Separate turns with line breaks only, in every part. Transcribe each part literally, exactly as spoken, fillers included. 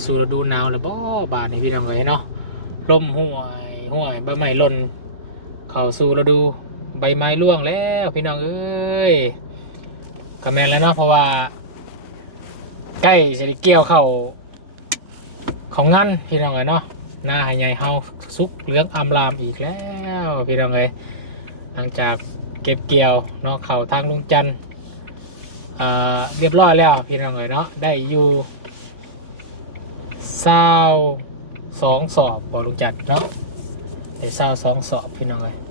สู่ฤดูหนาวแล้วบ่บาดนี้พี่น้องเอ้ยเนาะลมห่วยห่วยใบไม้หล่นเข้าสู่ฤดูใบไม้ร่วงแล้วพี่น้องเอ้ยก็แม่นแล้วเนาะเพราะว่าใกล้จะได้เกี่ยวเข้าของงั้นพี่น้องเอ้ยเนาะหน้าให้ใหญ่เฮาสุกเหลืองอำลามอีกแล้วพี่น้องเอ้ยหลังจากเก็บเกี่ยวเนาะเข้าทางลุงจันทร์เอ่อเรียบร้อยแล้วพี่น้องเอ้ยเนาะได้อยู่เศร้าสองสอบบ่ลุงจัดเนาะได้เศร้าสองสอบพี่น้องเอ้ย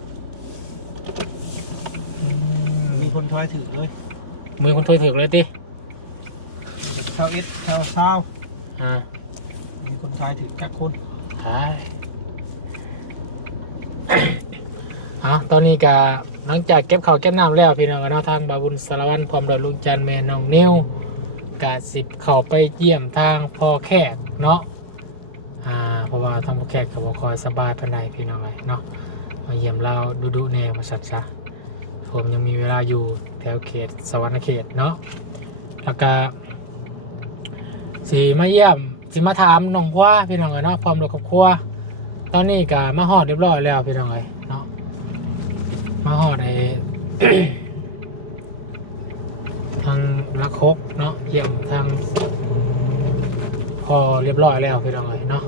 มีคนทอยถือเลย
มือคนถ้วยถึกเลยติ
เช้าเอ็ดเช้าเช้า
อ่า
มีคนทอยถือกักคน
หาย อ่ะตอนนี้ก็หลังจากเก็บข้าวเก็บน้ำแล้วพี่น้องก็เนาะทางบาบุญสารวัตรพร้อมโดยลุงจันทร์แม่น้องนิ้วกาสิบเข้าไปเยี่ยมทางพ่อแขกเนาะอ่าเพราะว่าทางพ่อแขกก็บ่คอยสบายปานใดพี่น้องเลยเนาะมาเยี่ยมเราดูดูแนวมาสัตว์ซะผมยังมีเวลาอยู่แถวเขตสวรรณเขตเนาะแล้วก็สิมาเยี่ยมสิมาถามน้องว่าพี่น้องเลยเนาะพร้อมโดยครอบครัวตอนนี้ก็มาฮอดเรียบร้อยแล้วพี่น้องเลยเนาะมาฮอดไอ้ ทางลักคกเนาะเยี่ยมทางพอเรียบร้อยแล้วพี่น้องเลยเนาะ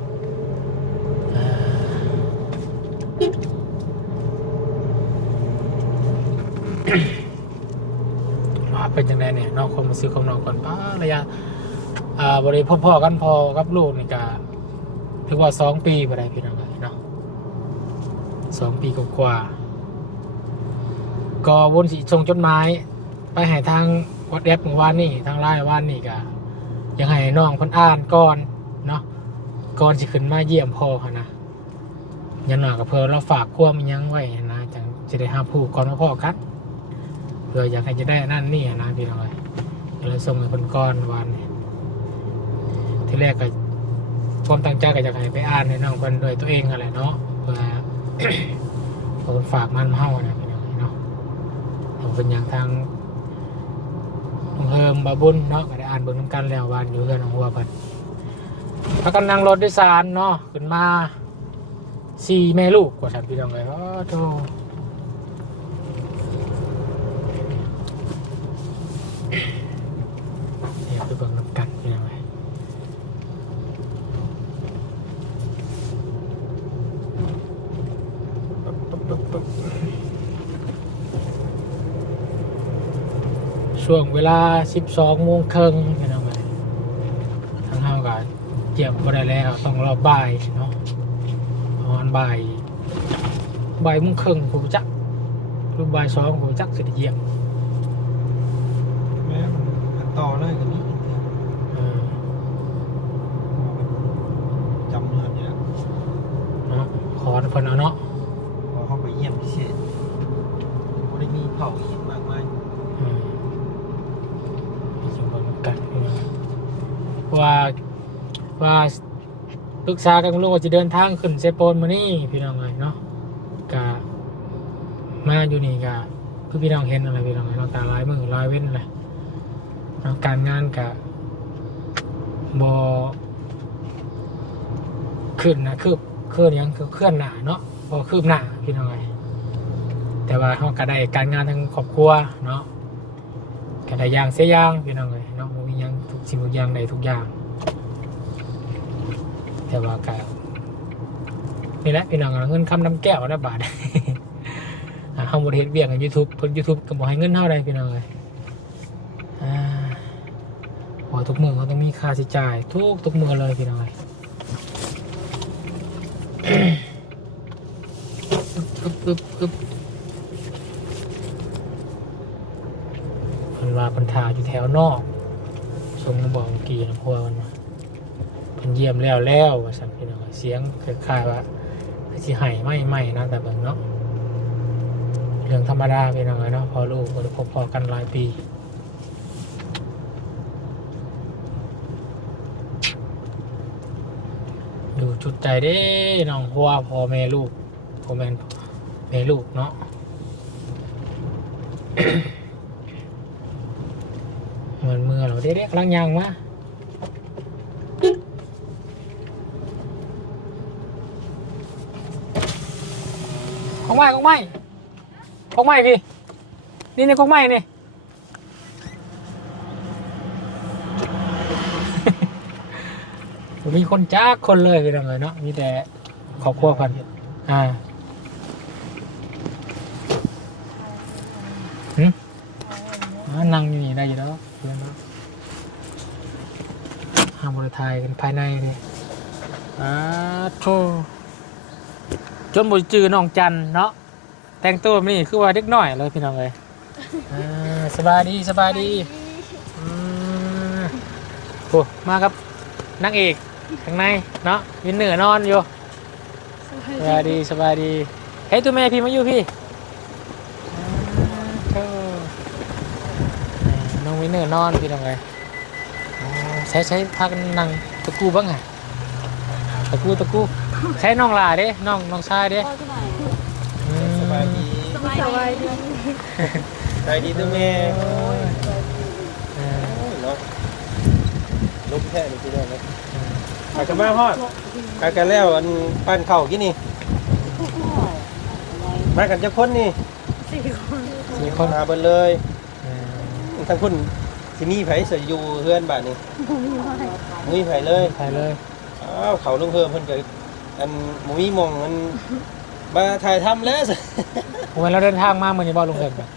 ว่าเป็นยังไงเนี่ยนอกความรู้สึกของน้องก่อนป้าระยะอ่าบริพ่อๆกันพอกับลูกนี่ก็ถือว่าสองปีไปได้พี่น้องเลยเนาะสองปีกว่าก็วนสีส่งจดหมายไปให้ทางวอทแอปเมื่อวานนี่ทางไลน์วานนี่ก็ยังให้น้องเพิ่นอ่านก่อนเนาะก่อนสิขึ้นมาเยี่ยมพ่อเขานะยันหน่อยกับเพื่อเราฝากความยังไว้นะจังจะได้ห้ามผู้ก่อนมาพ่อกันเพื่ออยากให้จะได้นั่นนี่นะพี่น้องก็เลยส่งให้เพิ่นก่อนวันนี้ที่แรกก็ความตั้งใจก็จะให้ไปอ่านให้น้องเพิ่นด้วยตัวเองอะไรเนาะเพื่อ เพิ่นฝากมันมาเฮานะพี่น้องเนาะเป็นอย่างทางเพิ่มบาบุญเนาะก็ได้อ่านเบิ่งน้ำกันแล้ววันอยู่เพื่อนของหัวเพิ่นพักกันนั่งรถโดยสารเนาะขึ้นมาสี่แม่ลูกกว่าฉันพี่น้องเลยโอ้โธ่เดี๋ยวไปเบิ่งน้ำกันพี่น้องเลยช่วงเวลาสิบสองโมงครึ่งพี่น้องเลยทางเฮาก็เกี่ยมบ่ได้แล้วต้องรอบ่ายเนาะประมาณบ่ายบ่ายโมงครึ่งผมจักหรือบ่ายสองผมจักสิได้เยี่ยม
แม่มันต่อเลยกับนี้จำเรื่องเนี่ย
เนาะขอเพิ่นเอาเนาะ
พอเข้าไปเยี่ยมพิเศษไม่ได้มีเผาอีกมากมาย
ว่าว่าปรึกษากันลุงว่าจะเดินทางขึ้นเซโปนมานี่พี่น้องเลยเนาะกะมาอยู่นี่กะคือพี่น้องเห็นอะไรพี่น้องเลยเราตาลายมือลายเว้นเลยการงานกะบอขึ้นนะคืบเคลื่อนยังคือเคลื่อนหนาเนาะบอคืบหนาพี่น้องเลยแต่ว่าเขากะได้การงานทางครอบครัวเนาะกะได้ยางเสียยางพี่น้องเลยเนาะมียังทุกสิ่งทุกอย่างได้ทุกอย่างแต่ว่ากะนี่แหละพี่น้องเงินคำน้ำแก้วนะบาทเฮาบ่ได้เฮ็ดเวียกใน YouTube เพิ่น YouTube ก็บ่ให้เงินเฮาได้พี่น้องเอ้ยอ่าพอทุกมื้อก็ต้องมีค่าใช้จ่ายทุกทุกมื้อเลยพี่น้องเอ้ยปึ๊บปึ๊บปึ๊บเพิ่นว่าเพิ่นท่าอยู่แถวนอกส่งมาบอกเมื่อกี้นะพวกมันว่าเพิ่นเยี่ยมแล้วแล้วว่าซั่นพี่น้องเสียงคล้ายๆว่าสิให้ไม่ไม่นะแต่เบิ่งเนาะเรื่องธรรมดาพี่น้องเนาะพอลูกก็พอๆกันหลายปีอยู่จุดใจเด้น้องหัวพ่อแม่ลูกพ่อแม่แม่ลูกเนาะ เหมือนมือเราเด็กๆกำลังยางวะไม้กองไม้กองไม้พี่นี่ในกองไม้นี่ ผมมีคนจ้าคนเลยพี่น้องเลยเนาะมีแต่ครอบครัวพันอ่าหืมอ๋อนั่งอยู่นี่ได้อยู่แล้วเพื่อนเนาะห้ามบริไทยกันภายในเลยอ่าโธ่จนบุจือน้องจันเนาะแต่งตัวแบบนี่คือว่าเด็กน้อยเลยพี่น้องเลยอ่าสบายดีสบายดีอืมโอ้มาครับนางเอกข้างในเนาะวินเหนือนอนอยู่สบายดีสบายดีเฮ้ยตัวแม่พี่มาอยู่พี่อ่าโธ่น้องวินเหนือนอนพี่น้องเลยอ๋อใช้ใช้พากันนั่งตะกูบ้างไงตะกูตะกูใช้น้องลาเด้น้องน้องชายเด้อืม
สบายดี
สบายดี
สบายดีตัวแม่
เออ
โอ้ยเนาะลุกแท้นี่พี่น้องเนาะไปกันมาฮอดไปกันแล้วอันปั้นข้าวกินนี่มากันจักคนนี่
สี่คน
สี่คน
มาเบิดเลย
เออ
ทั้งคุณสิมีไผสิอยู่เฮือนบาดนี้มีไผเลย
ไปเลย
อ้าวเขาลงเพิ่มเพิ่นก็อันบ่มีหม่องมันมาถ่ายทำแล้วสิ
วันเราเดินทางมาเมื่อนี้บอลลงเกินไป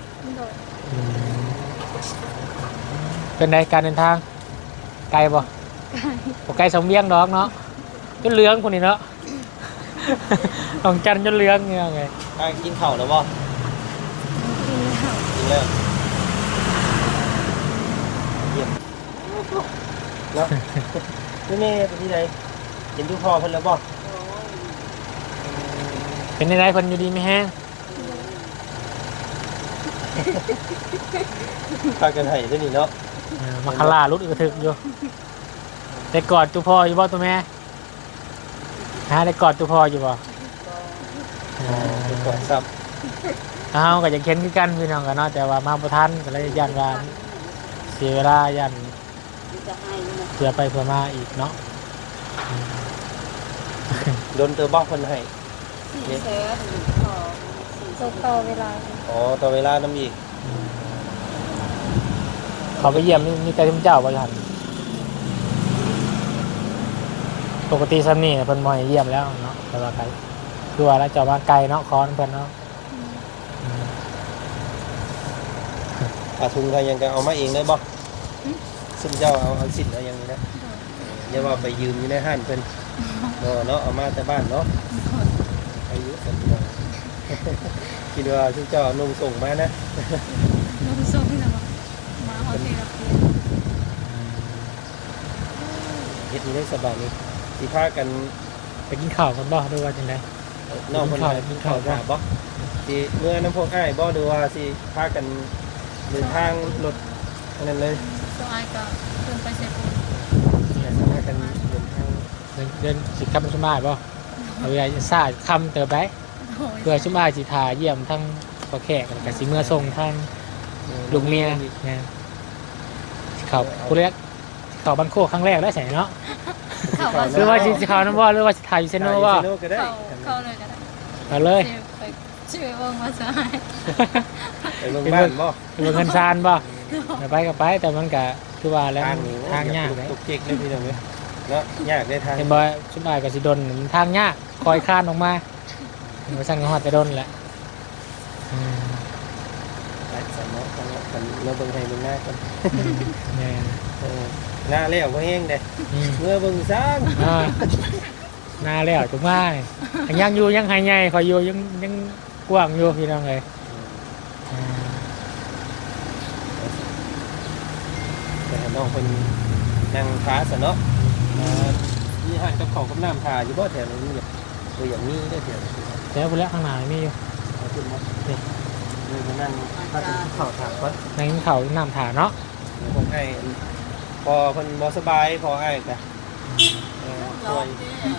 เป็นไงการเดินทางไกลบ่บ่ไกลสมเวียงดอกเนาะจนเหลืองคนนี้เนาะ ของจันทร์จนเหลืองเนี่ยไง
ไปกินข้าวแล้วบ่กินแล้วเยี่ยมเนาะนี่แม่เป็นที่ใดเห็นทุกพ่อเพิ่นแล้วบ่
เป็นไงคนอยู่ดีไม่แห้ง
พากันให้ด้วยนี่เนาะ
เออมาคาร่ารุดกระถึกอยู่ได้กอดตัวพ่ออยู่บ่ตัวแม่ฮะได้กอดตัวพ่ออยู่บ่
เป็นก่อนซับ
เอาก็จะเข็นคือกันพี่น้องกันเนาะแต่ว่ามาบ่ทันก็เลยยันว่าเสียเวลายันเพื่อไปเพื่อมาอีกเนาะ
โดนเตอร์บอกเพิ่นให้
สี่เซตตกต่อเวลา
อ๋อต่อเวลานำอีก
เขาไปเยี่ยมนี่มีแต่ทุ่มเจ้าบ่ทันปกติซ้ำนี่เพิ่นบ่ให้เยี่ยมแล้วเนาะแต่ว่าไกลคือว่าแล้วเจ้าบ้านไกลเนาะคอนเพิ่นเนาะอืม
อาทุงใครยังก็เอามาเองได้บ่ซึ่งเจ้าเอาเอาสิทธิ์เอาอย่างนี้นะอย่าว่าไปยืมอยู่ในห้านเพิ่นบ่เนาะเอามาแต่บ้านเนาะอายุสักหน่อย คิดว่าซึ่งเจ้าเอานุ่งส่งมานะ
น้องส้มนะมาฮอเทล
เฮ็ดอยู่ได้สบายนี่สิพากัน
ไปกินข้าวกันบ่หรือว่าจังได๋
นอกคน
กินข้าว
กินข้าว
กินข้าว
บ่สิเมื่อน้ำพวกอ้ายบ่ดูว่าสิพากันเดินทางรถอันนั้นเลย
โซไอก็ขึ้นไปเซปูน
เนี่ยสิพากันเดินทาง
เดินเดินสิขับมันสบายบ่เอาเวลาซ่าคำเติบได้เพื่อชุมอายสิทาเยี่ยมทั้งพ่อแขกแล้วก็สิเมื่อส่งทางลุงเมียนะสิเข้าผู้แรกเข้าบ้านโคกครั้งแรกได้ใส่เนาะ
เขาว่า
หรือว่าสิสิเข้าน้ำบ่หรือว่าสิถ่ายอยู่เซโนบ่
ถ่ายอยู่เซโนก็ได้
เขาเขาเลยก็ได้
เอาเลย
ไปชื่อวงมาสาย
ไปโรงพยาบาลบ่
คือเงินซานบ่ไปไปก็ไปแต่มันก็คือว่าแล้ว
ทาง
มัน
นี้
ทางยากเลย
ตุกเจ๊กเลยพี่น้องเอ้ยเนาะยากได้ทาง
เห็นบ่ชุมอายก็สิดนมันทางยากคอยคร้านออกมาบ่ซั่นก็ฮอดแต่ดนแหละอืม
ไปสามเนาะกันเนาะกันเราเบิ่งให้เบิ่งหน้ากัน
แม่น
เออหน้าแล้วบ่แห้งเด้
อืม
เมื่อเบิ่งซ้าง
อ่าหนาแล้วจุกมายังยังอยู่ยังหายใหญ่คอยอยู่ยังยังกว้างอยู่พี่น้องเลยอ่า
แต่ให้น้องเพิ่นนั่งฟ้าซะเนาะเอ่อมีอาหารกับข้าวกับน้ำทาอยู่บ่แถวนี้เนี่ยตัวอย่างนี้ได้อแถวนี้
แล้วพุ่นแล้วข้างหน้ามีอยู่
เอาขึ้นมานี่นี่มานั่งพักกินข้าวถามก่อน
ในกินเขาวน้ำถาเนาะ
ผมให้พอเพิ่นบ่สบายพอให้กะเออช่วย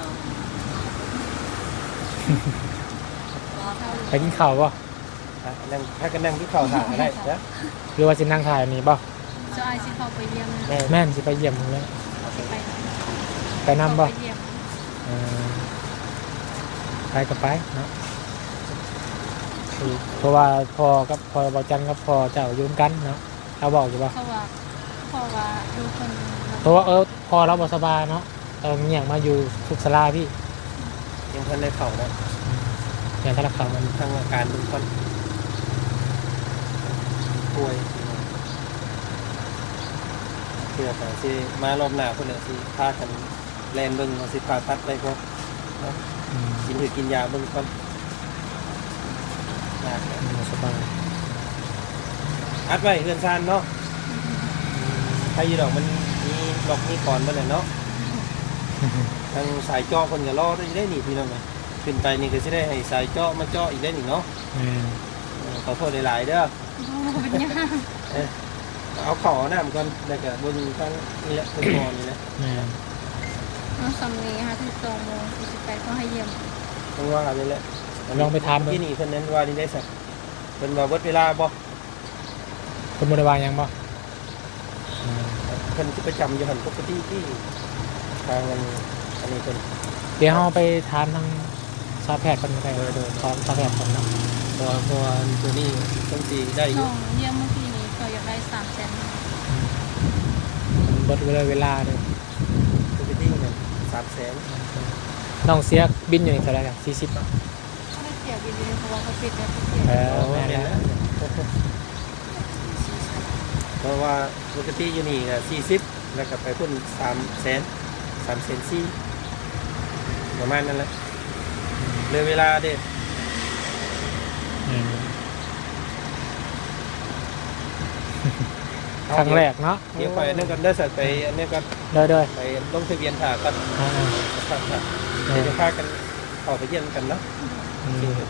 ไปกินข้าวป่ะ
อ่ะนั่งถ้ากันนั่งที่ข้าวถามก็ได้นะ
หรือว่าสินั่งถ่ายนี่ป่ะ
โซไอสิเขาไปเยี่ยมนะ
แม่
แม่นสิไปเยี่ยมมึงเลย
เขาสิไป
ไปนำป่ะ
ไปเยี่ยม
เออไปก็ไปเนาะเพราะว่าพ่อกับพ่อบอกจันกับพ่อเจ้าอยู่กันเนาะเขาบอกอยู่ว่า
เพราะว่าเพราะว่าดูคน
เพราะว่าเออพ่อเราบสบายเนาะเราเนี่ยมาอยู่ทุกสลาพี่
ยังเพิ่นได้เข้านะ
อย่างที่เราเขา
มันทั้งอาการเบิ่งก่อนป่วยเพื่อแต่สิมารอบหน้าเพิ่นน่ะสิพากันแล่นเบิ่งว่าสิผ่าตัดได้บ่เนาะ
อืม
กินถือกินยาเบิ่งก่อนยากแหละ
บสบาย
อัดไว้เฮือนซานเนาะใครอยู่ดอกมันมีดอกมีก่อนเบิ่นน่ะเนาะทางสายเจาะเพิ่นก็รอได้ได้นี่พี่น้องเอ้ยขึ้นไปนี่ก็สิได้ให้สายเจาะมาเจาะอีกได้นี่เนาะ
แม่น
เออขอโทษหลายๆเด้อ
เป็นยาก
เอ้ยเอาเข่าเอาน้ำก่อนแล้วก็เบิ่งทางนี่แหละเพิ่นก่อนนี่แหละ
แม่น
น้องซัมนี้ค่ะที่ตรงโมงสี่สิบแปดก็ให้เยี่ยม
ต้องว่านี่แหละ
ลองไปถามเบิ่ง
ที่นี่เพิ่นนั้นว่านี่ได้สักเพิ่นว่าเบิดเวลาบ่
คุณบริวารยังบ่อืม
เพิ่นสิประจำอยู่หั่นปกติที่ทางอันอันนี้เพิ่น
เดี๋ยวเราไปถามทางซาแพทย์คนก็ได้โดยพร้อมซาแพทย์คนเนาะ
ตัวตัวตัวนี้เพิ่นสิได้อ
น้
ยู่
องเยี่ยมเมื่อกี้นี้เขาอยากได้สามแสน
อืมเบิดเวลาเวลาเลย
ปกติเนี่ยสามแสน
น้องเสียบินอยู่นี่เท่าไหร่กันสี่สิบอ่ะ
ก็ได้เสียบินเลยเพราะว่าเขาปิดแล้วเขาเสีย
เออ
เอา
แม่
แม่น
น
แล้
แล้ว ว
เพราะว่าปกติอยู่นี่ก็สี่สิบแล้วก็ไปพุ่นสามแสนสามแสนสี่ประมาณนั้นแหละเหลยเวลาเด้
อืมครั้งแรกเนาะ
เดี๋ยวไปอันนั่นก็ได้สัตว์ไปอันนี้ก็
เด้อเด้อ
ไปลงทะเบียนถ่ากัน
อ่า
ถ่าถ่าเดี๋ยวจะพากันเข้าไปเยี่ยมกันเนาะ
ๆอืม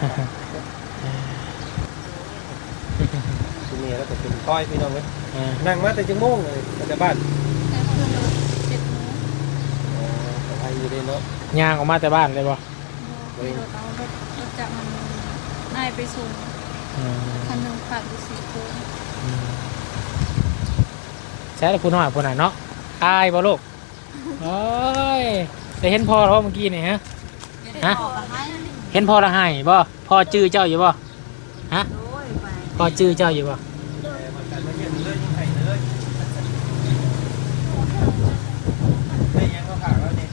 ที่นี่แล้วก็เป็นก้อยพี่น้องเลย
อ่า
นั่งมาแต่จังโมงเลยมาจากบ้าน
แต่คือเจ็ดโมง
อ๋อไปอยู่เลยเนาะ
ย่างออกมาแต่บ้านเลยบ่
ขี่รถเอารถรถจากมันนายไปส่ง
อืม
คันหนึ่งฝากอยู่สี่คน
อืมใช่แล้วผู้น้อยผู้ไหนเนาะอายบ่ลูกโอ้ยได้เห็นพ่อแล้วบ่เมื่อกี้นี่ฮะ ฮะ เห็นพ่อละให้บ่พ่อจื้อเจ้าอยู่บ่ฮะพ่อจื้อเจ้าอยู่บ่
แต่มากันมาเยี่ยมเลยยังไงเลยได้ยังก็ผ่าแล้วเนี่ย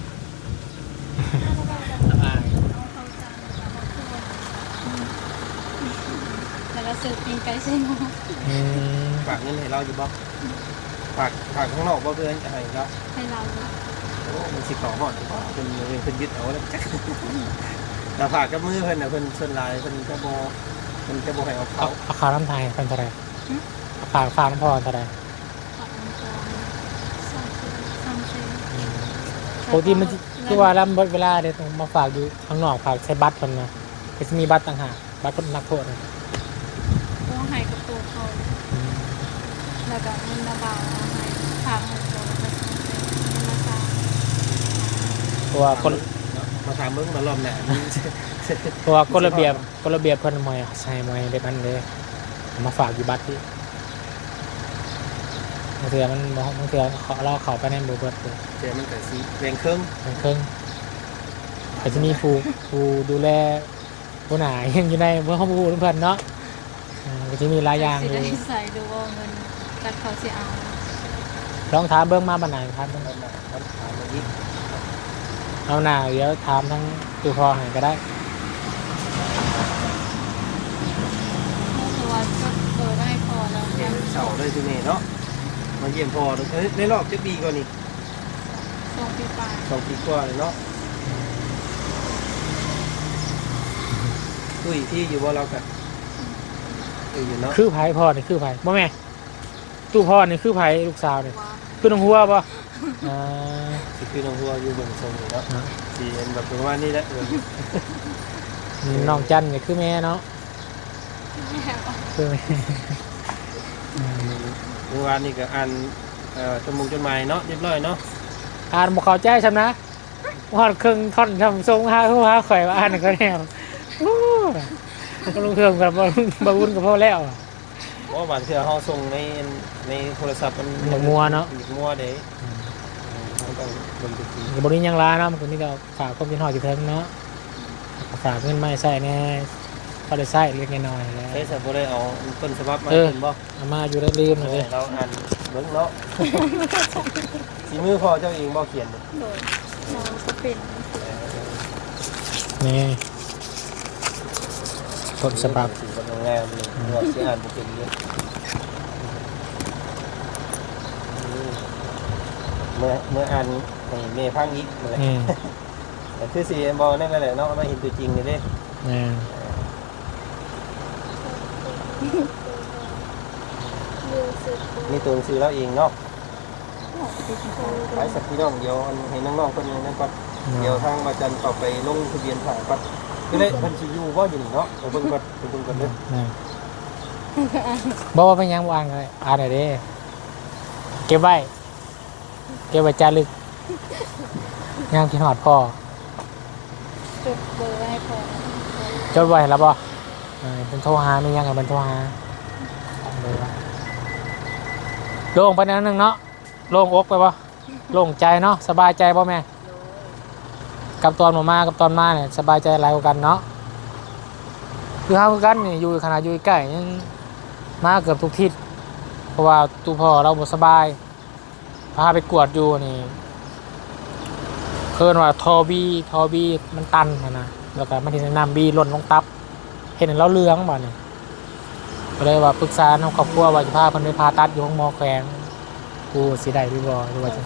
อาย
เอาเข้าจานเอามาคั่วแล้วก็สืบปีนไก่เส้น
อืม
ฝากเงินให้เราอยู่บ่ฝากฝากข้างนอกบ่เพื่อนจะให้เรา
ให้เรา
โอ้มันสิขอหอดบ่เพิ่นเพิ่นยึดเอาแล้วจักแต่ฝากกับมือเพิ่นน่ะเพิ่นส่วนหลายเพิ่นจะบ่เพิ่นจะบ่ให้เอา
เอา
เขา
เอาข่าวน้ำไทยเป็นเท่าไหร่เอาข่าวข่าวน้ำพอเท่าไหร่
ฝากมันก่อนสามชิ้นสามชิ้น
ปกติมันสิคือว่าลำบดเวลาเดี๋ยวต้องมาฝากอยู่ข้างนอกฝากใช้บัตรคนนะก็จะมีบัตรต่างหากบัตรคนนักโทษนะ
ต้องให้กับตัวเขา
อืม
แล้วก็เงินระบาดให้ฝากให้ตัวแล้วก็สามชิ้นเงินราคา
เพราะว่าคน
เนาะมาถามเบิ่งมารอบหน้า
เพราะว่ากฎระเบียบกฎระเบียบเพิ่นมวยใช่มวยแบบนั้นเลยเอามาฝากอยู่บัตรที่บางเทื่อมันบ่บางเทื่อเขาเราเขาไปในบ่เบิดเลย
เดี๋ยวมันก็สิแบ่งครึ่ง
บางครึ่งก็จะมีผู้ผู้ดูแลผู้หนายังอยู่ในเมื่อเขาผู้เพื่อนเนาะอ่าก็จะมีหลายอย่าง
สิ
อยู่
ได้ใส่ดูว่าเงินจากเขาสิเอา
ลองถามเบิ้งมาบันไหนถามเบิ่ง
มันน่ะมันถามมาอีก
เอาหน้าเดี๋ยวถามทั้งตัวพอให้ก็ได้
เพราะว่าก็เปิดไม่พอแล้ว
เห็นเสาเลยทีนี้เนาะมาเยี่ยมพ่อเด้อเอ้ยในรอบจะปีก่อนนี่
ส่งปีปลาย
สองปีกว่าเลยเนาะตุ้ยที่อยู่บ่เรากันอยู่อยู่เนาะ
คือไผพ่อนี่คือไผบ่แม่ตู้พ่อนี่คือไผลูกสาวนี่คือน้องหัวบ่อ่า
สิคือน้องหัวอยู่เบิ่งทรงอยู่เนาะ
เนาะ
สิเห็นแบบประมาณนี้แหละเออ
น้องจันนี่คือแม่เนาะ
แม่บอก
คือแม่
เมื่อวานนี่ก็อ่านเอ่อจมูกจดหมายเนาะเรียบร้อยเนาะ
อ่านบ่เข้าใจซำนะฮอดครึ่งท่อนทำทรงหาผู้หาข่อยว่าอ่านก็แนวโอ้บ่ลงเครื่องกับบ่บ่วุ่นกับพ่อแล้วอะ
เพราะบางเทื่อเฮาส่งในในโทรศัพท์มัน
หมกมัวเนาะ
หมกมัวเด้เฮาต้องเบิ่งดี
ก็บ่ได้หยังลาเนาะมันก็มีแต่ฝากความคิดฮอดอยู่เทิงเนาะฝากเงินมาให้ใช้แหน่พอได้ใช้เล็กน้อยๆแล้ว
ใช้สบ่ได้เอาต้นฉบับมา
เออ
ขึ้นบ่
เอามาอยู่ได้ลืมเลย
เราอ่านเบิ่งเนาะ สีมือพ่อเจ้าเองบ่เขียนนี่
โดยน้องก็เป็น
นี่ต้นฉบับ
สีก็งามเลยว่าสิอ่านบ่เป็นเลยเมื่อเมื่ออ่านให้แม่ฟังอีกนั่นแหละ
อืม
แต่คือสีบ่นั่นแหละเนาะมาเห็นตัวจริงนี่เด้
นี่
มีตัวหนังสือเราเองเนาะ
น้องเป็นคน
ไปสักพี่น้องเดียวอันให้น้องๆคนนึงนั่นก่อนเดี๋ยวทางอาจารย์ต่อไปลงทะเบียนผ่านก่อนคือได้เพิ่นสิอยู่บ่อยู่นี่เนาะเดี๋ยวเบิ่งก่อนเดี๋ยวเบิ่งก่อนเด้อ
นี่บอกว่าเป็นหยังวางเลยอ่านหน่อยดิเก็บไว้เก็บไว้จารึกยามคิดฮอดพ่อ
จดเบอร์ให้พอ
จดไว้แล้วบ่เออเป็นโทรหาไม่ยังไงเป็นโทรหาเลยว่าโล่งไปนิดนึงเนาะโล่งอกไปบ่โล่งใจเนาะสบายใจบ่แม่กับตอนมามากับตอนมาเนี่ยสบายใจหลายกว่ากันเนาะคือเฮาคือกันนี่อยู่ขนาดอยู่ใกล้ยังมาเกือบทุกทิศเพราะว่าตูพ่อเราบ่สบายพาไปกวดอยู่นี่เพิ่นว่าทอบีทอบีมันตันนะนะแล้วก็มันที่แนะนำบีหล่นลงตับเห็นแล้วเรืองบ่เนี่ยก็เลยว่าปรึกษาทางครอบครัวว่าจะพาเพิ่นไปผ่าตัดอยู่ห้องหมอแขวงกูสิได้หรือบ่หรือว่าจะ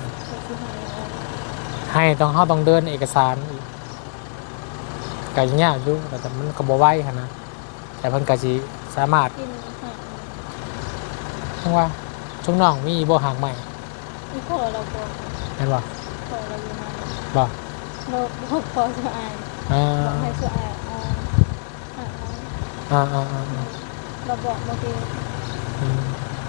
ให้ต้องเฮาต้องเดินเอกสารอีกก็ยากอยู่แต่มันก็บ่ไหวหั่นนะแต่เพิ่นก็สิสามารถ
กินหาง
ทั้งว่าช่วงน้องมีบ่หางใหม่
อีพอเราบอก
แม่นบ่
พอเราอยู่มา
บ่
เราบอกพอสะอาย
อ่า
บอกให้สะอายเอาหาเอา
อ่าอ่าอ่า
เราบอกเมื่อกี้
อืม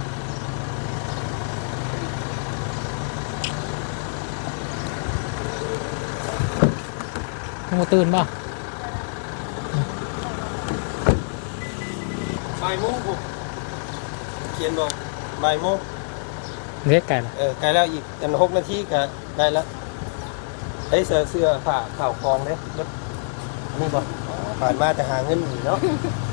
มึงบ่ตื่นบ่
บ่ายโมงปุ๊บเขียนบอกบ่ายโมง
เรียกไก่ล่ะ
เออใกล้แล้วอีกกันหกนาทีก็ได้แล้วไอ้เสื้อเสื้อผ้าข่าวคองเด้รถนี่บ่ผ่านมาจะหาเงินอยู่เนาะ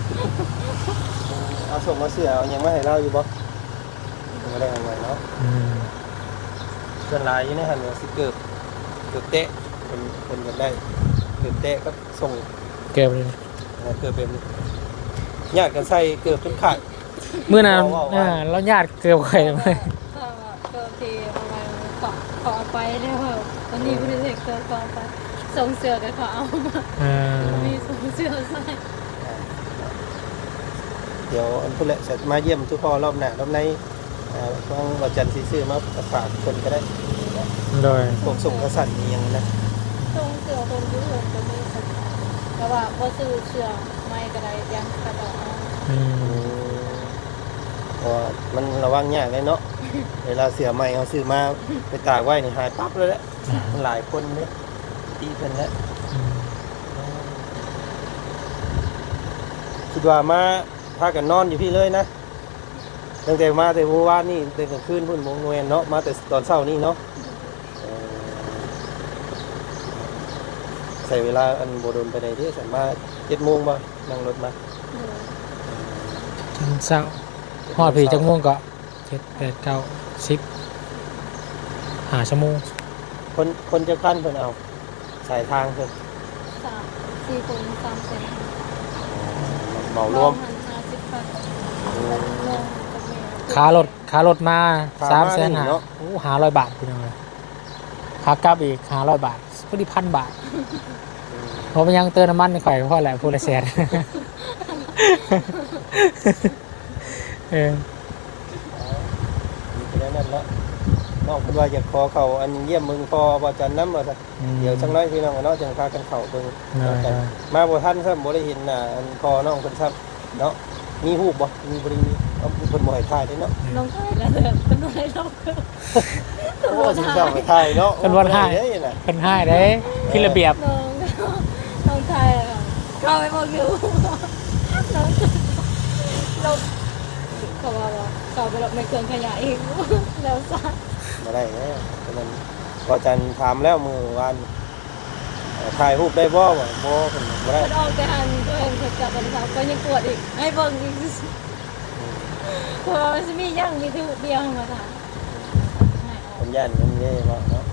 เอาส่งมาเสื้อเอาหยังมาให้เราอยู่บ่บ่ได้เอาไว้เนาะ
อืม
ส่วนหลายอยู่ในหันว่าสิเกือบเกือบเตะเป็นเป็นกันได้เกือบเตะก็ส่ง
เก็บเลย
นะเกือบเป็นญาติกันใส่เกือบจนขาด
มื้อนั้น
ว้าวๆ
อ่าเราญาติเกือบไข่เลย
ก็ก็โอเคเอาไว้ขอขอไปแล้วตอนนี้บริษัทเกิดขอไปส่งเสือกันขอเอามา
อ่า
มีส่งเสือใส่
เดี๋ยวอันพุ่นแหละจะมาเยี่ยมทุกพ่อรอบหน้ารอบในอ่าฟังว่าจันทร์สิซื้อมาฝากคนก็ได้
โดย
พวกส่งกระสันนี่ยังนะ
ส่งเสือคนยุโรปจะมีสัญญาแต่ว่าพอซื้อเสือไม่ก็ได้ยังกระดอก
อืม
เพราะว่ามันระวังยากเลยเนาะ เวลาเสือใหม่เขาซื้อมาไปตากไว้นี่หายปั๊บเลยแหละมันหลายคนเนี่ยตีเพิ่นแล้ว
อืม
คิดว่ามาพากันนอนอยู่พี่เลยนะตั้งแต่มาแต่เมื่อวานนี่ตั้งแต่คืนพุ่นโมงเวนเนาะมาแต่ตอนเช้านี่เนาะเอ่อใส่เวลาอันโบโดนไปไหนเด้สั่นมาเจ็ดโมงบ่นั่งรถมา
จังเศร้าฮอดผีจังม่วงก็เจ็ดแปดเก้าสิบห้าชั่วโมง
คนคนจะขั้นเพิ่นเอาสายทางเพิ่น
สามสี่คนสามเซน
เหมารวม
หันห้าสิบพันลงกับเมีย
ขารถขารถมา
ขา
สาม
มา
แสน
นี่
หา
เนาะ
โอ้หาร้อยบาทพี่น้องเลยขากลับอีกหาร้อยบาทพอดีพันบาทเพราะมันยังเติมน้ำมันข่อยเพราะอะไรพูดละแสน เออ
มีแต่นั้นละน้องเพิ่นว่าอยากขอเขาอันเยี่ยมมึงพอบ่จันน้ำว่าซั่น เดี๋ยวจังน้อยพี่น้องเนาะจังพากันเข้าเบิ่ง
ได้
มาบ่ทันครับบ่ได้เห็นหน้าอันพอน้องเพิ่นครับเนาะมีรูปบ่มีบ่ได้มีเอาเพิ่นบ่ให้ถ่ายเด้เนาะ
น้องไก่แล้วเด้อเป็นอะไรเราคือ
โอ้สิเจ้าไปถ่ายเนาะ
เป็นวันให้
โอ้บ่ได้เด้น่ะ
เป็นให้ได้พิระเบียบ
น้องน้องไก่อะเข้าไปบอกอยู่น้องเราเขาว่าว่าเขาไปหลบในเครื่องขยะอีกแล้วซะ
บ่ได้เด้ฉะนั้นพอจันถามแล้วมื้อวานอถ่ายรูปได้บ่บ่บ่เพิ่นบ่ได้
มันออกแต่หันตัวเองเพิ่นกลับวันเสาร์ก็ยังปวดอีกให้เบิ่งอีกเพราะว่ามันจะมีอย่างมีทูเดียวมาค่ะ
ผมย่านมันเย่บ่เนาะ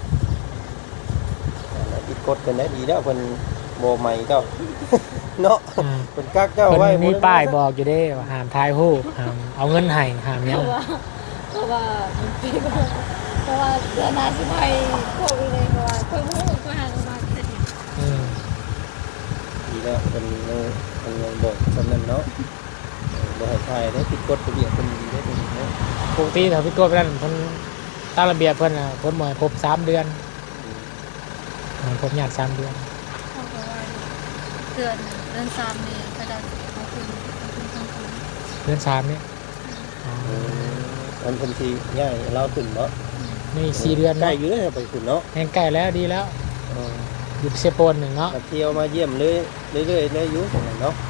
แล้วอีกกดกันได้ดีแล้วเพิ่นบ่ใหม่เจ้า เนาะ
อ่า
เพิ่นกักเจ้า
เพิ่
ไว้
นมีป้ายบอกอยู่เด้ว่าห้ามถ่ายรูปห้ามเอาเงินให้ห้ามห
เพ
ยัง
ราะว่าเพราะว่ามันเป็นเพราะว่าเดือนหน้าสิไปพวกนี้เลยเพราะว่าเพิ่นฮู้ก็หากันมาเสร็จ
อืม
ดีแล้วเพิ่นยังเพิ่นยังบอกสำนั้นเนาะบ่ให้ถ่ายได้ผิดกฎระเบียบเพิ่นดีได้เพิ่นเนาะ
ปกติถ้าพี่ตัวไปนั่นเพิ่นตามระเบียบเพิ่นน่ะเพิ่นบ่ให้ครบสามเดือนให้ครบญาติสามเดือน
เขาก็ว่าเดือนเดือนสามนี่ก็จะเขาคืนเขาคืนทั้งคืน
เดือนสามนี่อ๋อ
อืมอันเพิ่นสิย้ายเราขึ้นเนาะ
นี่สี่เดือน
ใกล้
เนาะ
อยู่แล้วไปขึ้นเนาะ
แห่งใกล้แล้วดีแล้ว
เออ
อยู่เซโปนหนึ่งเนาะ
มาเที่ยวมาเยี่ยมเลยเรื่อยๆได้อยู่เนาะ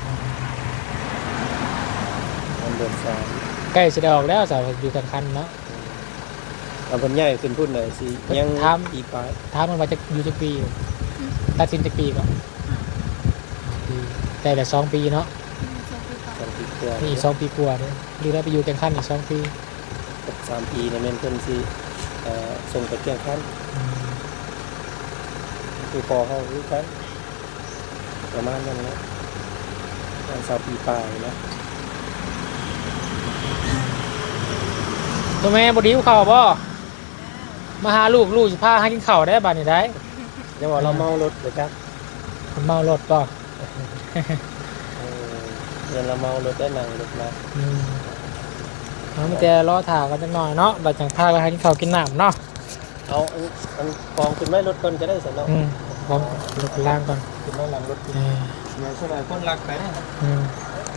อันเดือนสาม
ใกล้สิได้ออกแล้วสาวอยู่กันคันเนาะ
เอาเพิ่นย้ายขึ้นพุ่นน่ะสิยัง
ถาม
อีกปลาย
ถามมันว่าจะอยู่จักปีอยู่ตัดสินจักปีก่อนปีแต่ละสองปีเนาะ
สองปีก่อน
สองปีกว่า
นี่อีกสองปีกว่าเด้ดูแล้วไปอยู่กันคันอีกสองปี
กับสามปีเนี่ยแม่นเพิ่นสิเอ่อส่งไปเกี่ยงคัน
อืม
คือพอเฮาคือกันประมาณนั้นแหละประมาณสามปีปลายนะ
ตัวแม่บ่ดีกว่าข้าวบ่มาหาลูกลูกสิพาหากินข้าวได้บัดนี้ได้
ยังว่าเราเมารถเลยครับ
คนเมารถบ่
เออเดี๋ยวเราเมารถได้นั่งรถมา
อืมเอามีแต่รอถ่ากันจักหน่อยเนาะบัดจังพาไปหากินข้าวกินน้ำเนาะ
เอาอันอันกองขึ้นไว้รถก่อนก็ได้สันเนาะ
อืมพร้อมรถล่างก่อน
ขึ้นไว้หลังรถ
เออ
เดี๋ยวช่วยคนรักไปนะครับ
อืม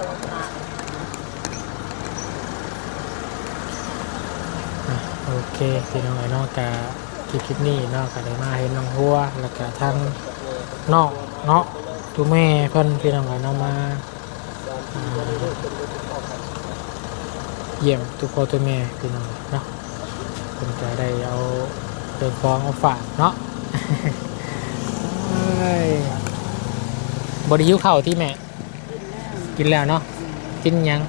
อ่ะโอเคพี่น้องไอ้นอกกาคลิปคลิปนี้เนอกกาได้มาเห็นน้องหัวแล้วก็ทางนอกเนาะทุกแม่เพิ่นพี่น้องไอ้นอกมาอ่าเยี่ยมทุกคนตัวแม่พี่น้องเนาะเพิ่นก็ได้เอาเดินฟองเอาฝากเนาะ เอ้ยบริยุข้าวที่แม่กินแล้วเนาะกินหยัง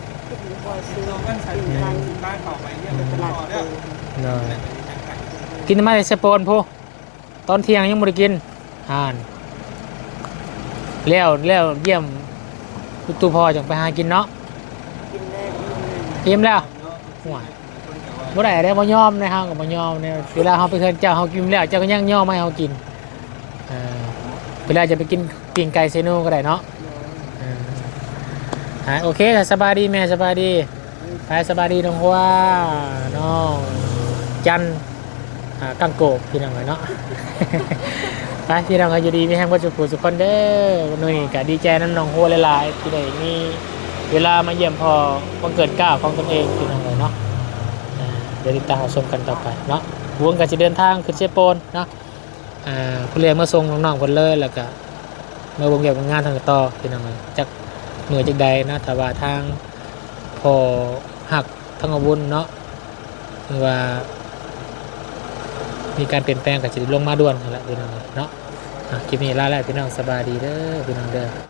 เลยกินมาในสปอนพูตอนเที่ยงยังไม่ได้กินอ่านแล้วแล้วเยี่ยมตูพอจังไปหากินเนาะอิ่มแล้วห่วยบ่ได้ได้บ่ยอมนะครับกับบ่ยอมเนี่ยเวลาเฮาไปเฮือนเจ้าเฮากินแล้วเจ้าก็ยังยอมให้เฮากินเออเวลาจะไปกินปิ้งไก่เซโนก็ได้เนาะเอออ่าโอเคสบายดีแม่สบายดีไปสบายดีน้องว่าน้องจันอ่ากังโกบพี่น้องเนาะ ไปพี่น้องก็อยู่ดีมีแห้งวัตถุสุขคนเด้อวันนี้ก็ดีใจน้ำน้องหัวหลายๆที่ได้มีเวลามาเยี่ยมพอวันเกิดเก้าของตนเองพี่น้องเลยเนาะอ่าเดี๋ยวติดตามชมกันต่อไปเนาะวงก็จะเดินทางขึ้นเชฟโปนเนาะอ่าผู้เรียนมาส่งน้องๆคนเลยแล้วก็มาวงเกี่ยวกับงานทางต่อพี่น้องเลยจากหน่วยจากใดนะถ้าว่าทางพอหักทางอาวุธเนาะหรือว่ามีการเปลี่ยนแปลงกับจิตลงมาด่วนนั่นแหละพี่น้องเนาะอ่ะคลิปนี้ลาแล้วพี่น้องสบายดีเด้อพี่น้องเด้อ